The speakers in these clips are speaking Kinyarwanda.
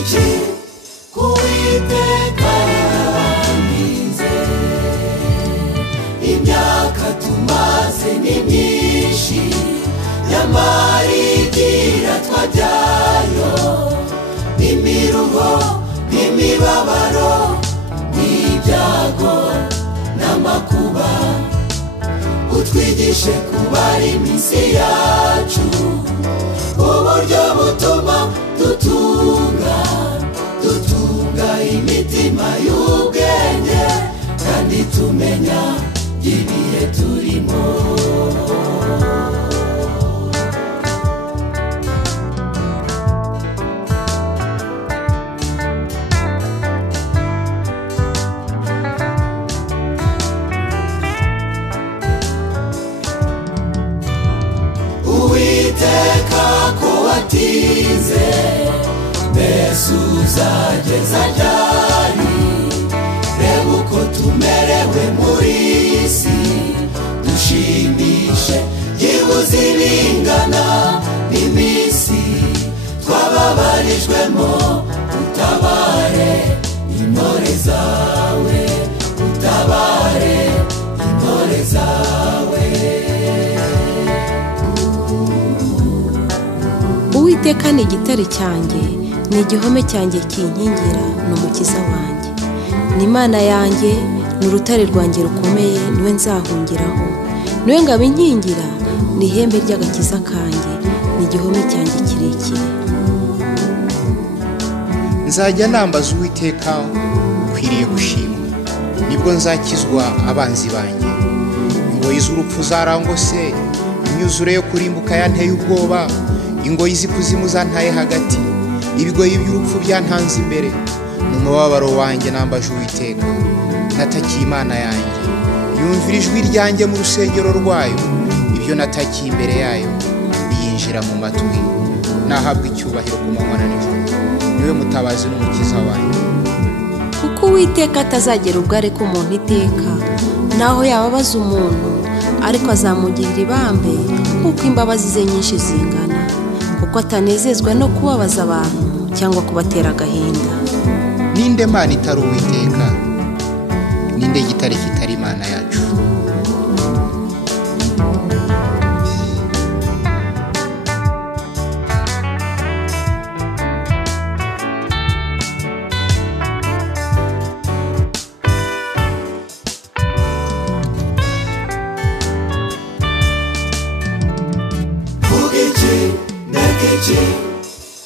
iki kuwiteka yabangize imyaka tumaze ni myinshi nyamara igira twajyayo n'imiruho n'imibabaro n'ibyago n'amakuba utwigishe kubara iminsi yacu uburyo butuma dutunga imitima y'ubwenge kandi tumenya ibihe turimo Uwiteka ko watinze mbese uzageza ryari reba uko tumerewe muri iyi si dushimishe yibuze ibingana n'iminsi twababarijwemo utabare intore zawe utabare intore zawe Uwiteka ni igitare cyanjye ni igihome cyanjye kinkingira n'umukiza wanjye ni Imana yanjye ni urutare rwanjye rukomeye niwe nzahungiraho niwe ngabo inkingira ni ihembe ry'agakiza kanjye ni igihome cyanjye kirekire nzajya nambaza Uwiteka ukwiriye gushimwa nibwo nzakizwa abanzi banjye ingoyi z'urupfu zarangose imyuzure yo kurimbuka yanteye ubwoba ingoyi z'ikuzimu zantaye hagati ibigoyi by'urupfu byantanze imbere mu mubabaro wanjye nambaje Uwiteka natakiye Imana yanjye yumvira ijwi ryanjye mu rusengero rwayo ibyo natakiye imbere yayo biyinjira mu matwi nahabwa icyubahiro ku manywa na nijoro niwe mutabazi n'umukiza wanjye kuko Uwiteka atazagera ubwo areka umuntu iteka naho yababaza umuntu ariko azamugirira ibambe kuko imbabazi ze nyinshi zingana kuko atanezezwa no kubabaza abantu cyangwa kubatera agahinda ninde Mana itari Uwiteka ninde gitare kitari Imana yacu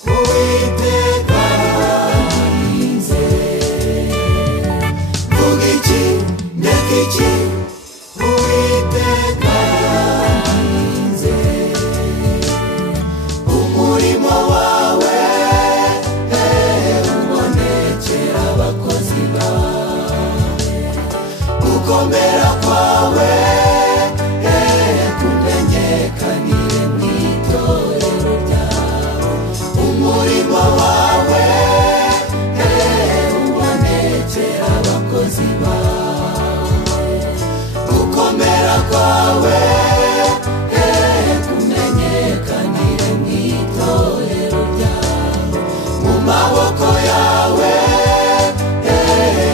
Uwiteka yarinze vuga iki ndeka iki Uwiteka yarinze umurimo wawe ubonekera abakozi bawe gukomera kwawe kumenyekanire mu itorero ryawe umurimo wawe ubonekera abakozi bawe gukomera kwawe kumenyekanire mu itorero ryawe mu maboko yawe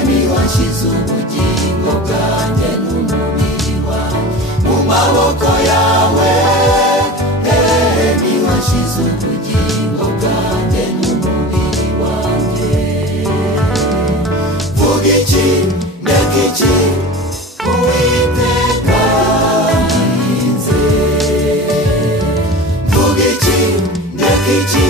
niho nshyize ubugingo bwanjye n'umubiri wanjye mu maboko yawe niho nshyize ubugingo bwanjye n'umubiri wanjye vuga iki ndeka iki Uwiteka yarinze vuga iki ndeka iki